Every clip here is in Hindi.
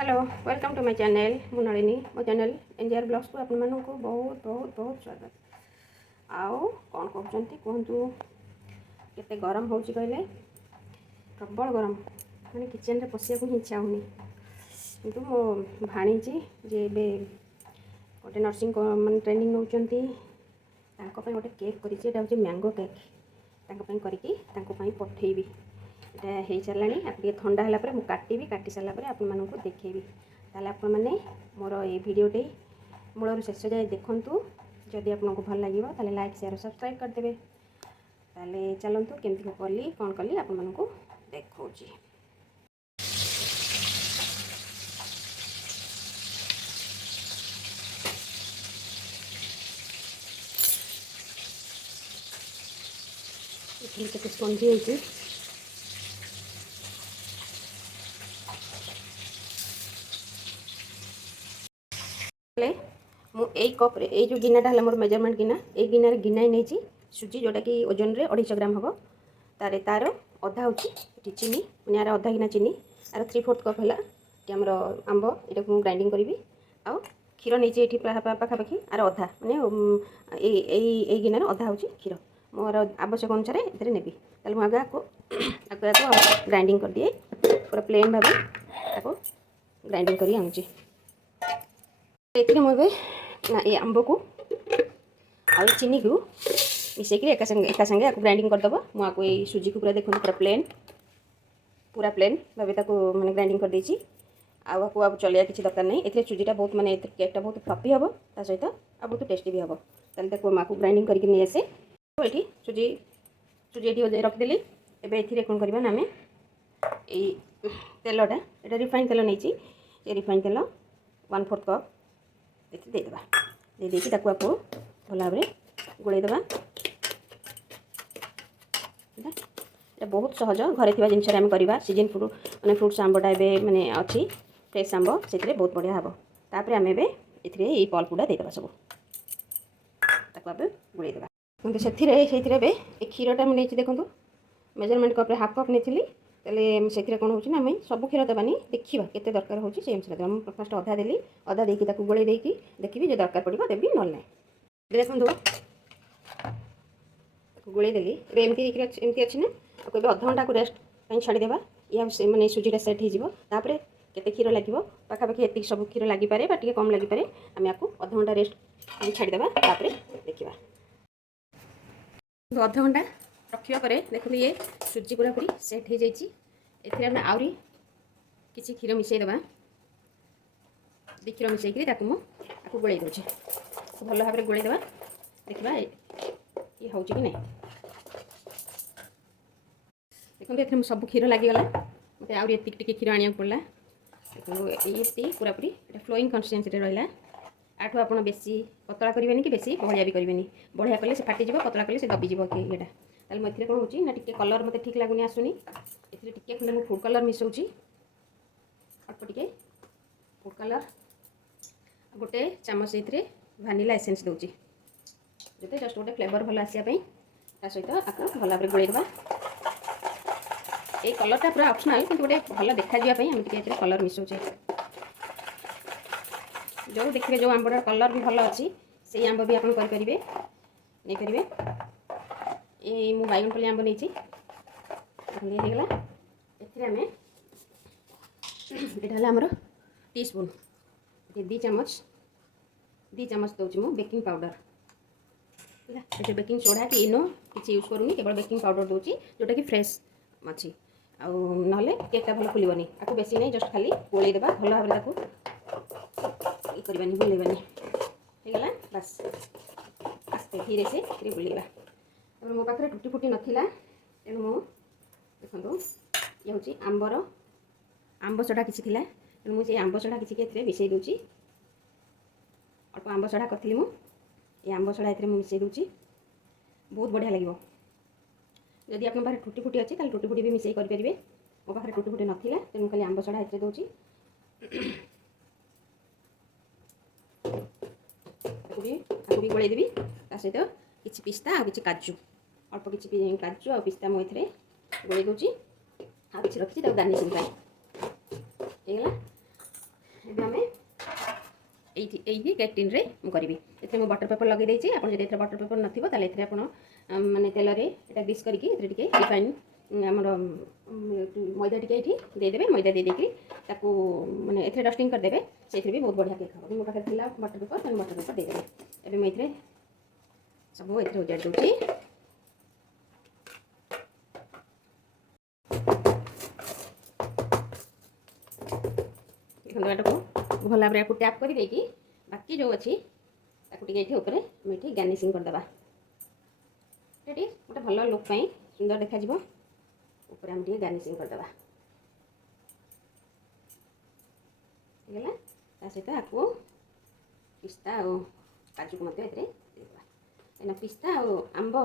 Hello welcome to my channel मु नलिनी मो चैनल एनजीआर ब्लॉग्स को आपण मानक बहुत बहुत बहुत स्वागत। आउ कौन कहते कहतु केते गरम हो कहले प्रबल गरम मैंने किचन रे पशिया को इच्छा होनी किंतु मो भाणीजी जे गोटे नर्सिंग मान ट्रेनिंग नौकरी गोटे केक कर मैंगो केक करके पठेबी। यहाँ हो सारा ये ठंडा है मुझे काटी सारापर आप देखी ताल आप मोर ये भिडटे मूल शेष जाए देखूँ जदि आपको भल लगे ताले लाइक शेयर सब्सक्राइब करदे। ताले चलतु केमती कली कौन कली आपको देखा स्पंजी होती मुझे कप्रे ये जो गिनाटा है मोर मेजरमेंट गिना ये गिनार गिनाई नहीं सुजी जोटा कि ओजन रे 250 ग्राम हम तार अधा हो चीनी यार अधा गिना चीनी आर 3/4 कप है कि आम आंब ये ग्राइंडिंग करी आ क्षीर नहीं पाखापाखि आर अधा मानने गिनार अधा हो क्षीर मोर आवश्यक अनुसार ये नेबी ताल मुझे आगे ग्राइंडिंग कर दिए पूरा प्लेन भाव आपको ग्राइंडिंग कर आनुची मुझे ना ये आंब को आ चीनी को मिसेक एका संगे आपको ग्राइंडिंग करदेव मुझे ये सुजी को पूरा देखो पूरा प्लेन भाव मैंने ग्राइंडिंग कर देती आपको अब चलिया किसी दरकार नहीं ये सुजीटा बहुत मानने केकटा बहुत फ्लफी हम ता सहित आ बहुत टेस्टी भी हम ताको माँ को ग्राइंडिंग करके नहीं आसे ये सुजी सुजी रखिदेली एवं कौन करवा आम ये तेलटा ये रिफाइन तेल नहीं रिफाइन तेल 1/4 कप देदेबा दे आपको भल भाव गोलैदेबा। ये बहुत सहज घरे थी जिनस करवा सीजन फ्रूट मैंने फ्रुट्स आंबटा ए मैंने अच्छी फ्रेश आंब से बहुत बढ़िया हम तापर आम ये पल्प गुड़ा देदेबा सब गोलैदेबा क्योंकि से क्षीरटा मुझे देखो मेजरमेंट कप हाफ कप नहीं से कौन हो आम सब क्षीर देवानी देखा केते दरकार हो अनुसार फर्स्ट अधा देली अधा देकी गोले देकी देखी जो दरकार पड़ो देवी ना ना देखो गोले देली एमती अच्छी ना आपको अध घंटा को रेस्ट छाड़देवा या मैंने सुजीटा सेट होपर केते क्षीर लगे पाखापाखि ये सब क्षीर लगिपे टे कम लगिपे आम आपको अध घंटा रेस्ट छाड़देवा देखा अध घंटा रखा पर देखो ये सुजी पूरा पूरी सेट हो जाए आउरी किसी क्षीर मिसईदेवा दी क्षीर मिसईकरी आपको गोल दूचे भल भाव गोलैदेवा देखा ये हूँ कि नहीं देखो ये सब क्षीर लगिगला मत आउरी टी क्षीर आने पड़ा देखो ये पूरा पूरी फ्लोइंग कंसिस्टेंसी रहा आठू आप बेसी पतला करेंगे कि बेसी बहलिया भी करेंगे बढ़िया कले से फाटीज पतला कले से दबिज ये ताल मुझे कौन हो ना टी कलर मत ठीक लगुनि आसुनी ये टी खंडे मुझे फूड कलर मिसाऊँ अल्प टे फूड कलर गोटे चामच ये भानिला एसेंस दूसरी जो जस्ट गोटे फ्लेवर भल आसापी सहित आपको भल भाव गोलैदेवा ये कलरटा पूरा ऑप्शनल कि गोटे भल देखापी आम टे कलर मिसाऊे जो देखिए जो आंबटार कलर भी भल अच्छी से आंब भी आप करेंगे नहीं करेंगे ये मु बैगन पल्ली आंब नहीं होगला ये आमर टी स्पून दी चामच दूसरी मु बेकिंग पाउडर है बेकिंग सोडा कि इनो किसी यूज करूनी केवल बेकिंग पाउडर दूसरी जोटा कि फ्रेश अच्छी ना केकटा भल फुलबनी आपको बेसी नहीं जस्ट खाली गोलैदेवा भल भाव ये करवानी बुलेबानी होगला बस आस्ते धीरे से बुलेबा मो पाखे टुटी फुटी नाला तेणु मु देखो ये हूँ आंबर आंब सड़ा किसी थी तेणु मुझे आंब सड़ा किसी मिसई दूची अल्प आंब सड़ा करी ये आंब सड़ा ये मिसई दूची बहुत बढ़िया लगे जदि आप पाखे टुटी फुटी अच्छी टुटी फुटी भी मिसई करेंगे मो पाखे टुटी फुटी नाला तेणु खाली आंब सड़ा ये दूची भी गोलैदेवी सहित किसी पिस्ता आ कि काजू अल्प किसी काजू आ पिस्ता मुझे गोलै दूची आ कि रखी गार्निशिंग होगा ଏବେ ଆମେ ଏଇଠି କେକ୍ ଟିନ୍ରେ ମୁଁ କରିବି। ଏଥିରେ ମୁଁ ବଟର ପେପର ଲଗାଇ ଦେଇଛି। ଆପଣ ଯଦି ଏଥିରେ ବଟର ପେପର ନଥିବ ତାହେଲେ ଏଥିରେ ଆପଣ ମାନେ ତେଲରେ ଏଇଟା ଗ୍ରୀସ୍ କରିକି ଏଥିରେ ଟିକେ ରିଫାଇନ୍ ଆମର ମଇଦା ଟିକେ ଏଇଠି ଦେଇଦେବେ। ମଇଦା ଦେଇଦେଇକି ତାକୁ ମାନେ ଏଥିରେ ଡଷ୍ଟିଂ କରିଦେବେ। ସେଇଥିରେ ବି ବହୁତ ବଢ଼ିଆ କେକ୍ ହେବ। ମୋ ପାଖରେ ଥିଲା ବଟର ପେପର, ତେଣୁ ବଟର ପେପର ଦେଇଦେବେ। ଏବେ ମୁଁ ଏଥିରେ ସବୁ ଏଥିରେ ଉଜାଡ଼ି ଦେଉଛି। ଏଟାକୁ ଭଲ ଭାବରେ ୟାକୁ ଟ୍ୟାପ୍ କରିଦେଇକି ବାକି ଯେଉଁ ଅଛି ତାକୁ ଟିକେ ଏଇଠି ଉପରେ ଆମେ ଏଠି ଗାର୍ନିସିଂ କରିଦେବା। ଏଠି ଗୋଟେ ଭଲ ଲୁକ୍ ପାଇଁ ସୁନ୍ଦର ଦେଖାଯିବ। ଉପରେ ଆମେ ଟିକେ ଗାର୍ନିସିଂ କରିଦେବା। ହେଇଗଲା। ତା ସହିତ ଆକୁ ପିସ୍ତା ଆଉ କାଜୁକୁ ମଧ୍ୟ ଏଥିରେ ଦେଇଦେବା। କାହିଁକିନା ପିସ୍ତା ଆଉ ଆମ୍ବ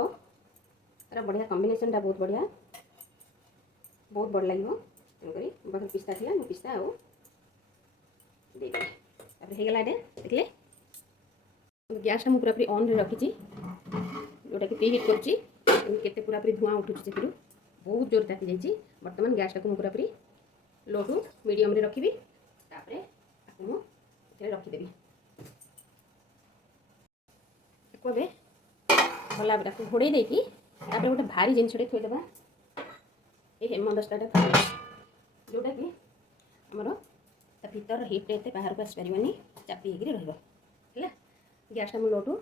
ତାର ବଢ଼ିଆ କମ୍ବିନେସନ୍ଟା ବହୁତ ବଢ଼ିଆ, ବହୁତ ବଢ଼ିଆ ଲାଗିବ। ତେଣୁକରି ମୋ ପାଖରେ ପିସ୍ତା ଥିଲା, ମୁଁ ପିସ୍ତା ଆଉ ଦେଇଦେବି। ତାପରେ ହେଇଗଲା। ଏଇଟା ଦେଖିଲେ ଗ୍ୟାସ୍ଟା ମୁଁ ପୁରାପୁରି ଅନ୍ରେ ରଖିଛି, ଯେଉଁଟାକି ପ୍ରି ହିଟ୍ କରୁଛି। କେତେ ପୁରାପୁରି ଧୂଆଁ ଉଠୁଛି ସେଥିରୁ, ବହୁତ ଜୋର ତାତି ଯାଇଛି। ବର୍ତ୍ତମାନ ଗ୍ୟାସ୍ଟାକୁ ମୁଁ ପୁରାପୁରି ଲୋ ଟୁ ମିଡ଼ିୟମ୍ରେ ରଖିବି। ତାପରେ ତାକୁ ମୁଁ ଏଥିରେ ରଖିଦେବି। ତାକୁ ଏବେ ଭଲ ଭାବରେ ତାକୁ ଘୋଡ଼େଇ ଦେଇକି ତାପରେ ଗୋଟେ ଭାରି ଜିନିଷଟେ ଥୋଇଦେବା। ଏଇ ହେମଦସ୍ତାଟା ଥୋଇଦେବା, ଯେଉଁଟାକି ଆମର ତା ଭିତର ହିଟ୍ରେ ଏତେ ବାହାରକୁ ଆସିପାରିବନି, ଚାପି ହେଇକିରି ରହିବ। ହେଲା। ଗ୍ୟାସ୍ଟା ମୁଁ ଲୋ ଟୁ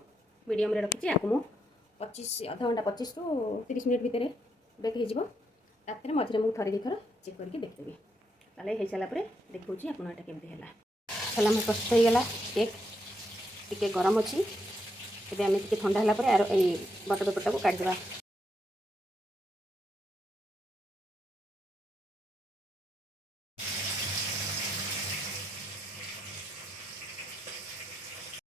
ମିଡ଼ିୟମ୍ରେ ରଖିଛି। ଆକୁ ମୁଁ ଅଧଘଣ୍ଟା 25ରୁ 30 ମିନିଟ୍ ଭିତରେ ବେକ୍ ହେଇଯିବ। ତାପରେ ମଝିରେ ମୁଁ ଥରେ ଦୁଇଥର ଚେକ୍ କରିକି ଦେଖିଦେବି। ତାହେଲେ ହେଇସାରିଲା ପରେ ଦେଖାଉଛି ଆପଣ ଏଇଟା କେମିତି ହେଲା। ତାହେଲେ ଆମର ପ୍ରସ୍ତୁତ ହେଇଗଲା କେକ୍। ଟିକେ ଗରମ ଅଛି। ଏବେ ଆମେ ଟିକେ ଥଣ୍ଡା ହେଲା ପରେ ଏଇ ବଟର ପେପରଟାକୁ କାଢ଼ିଦେବା।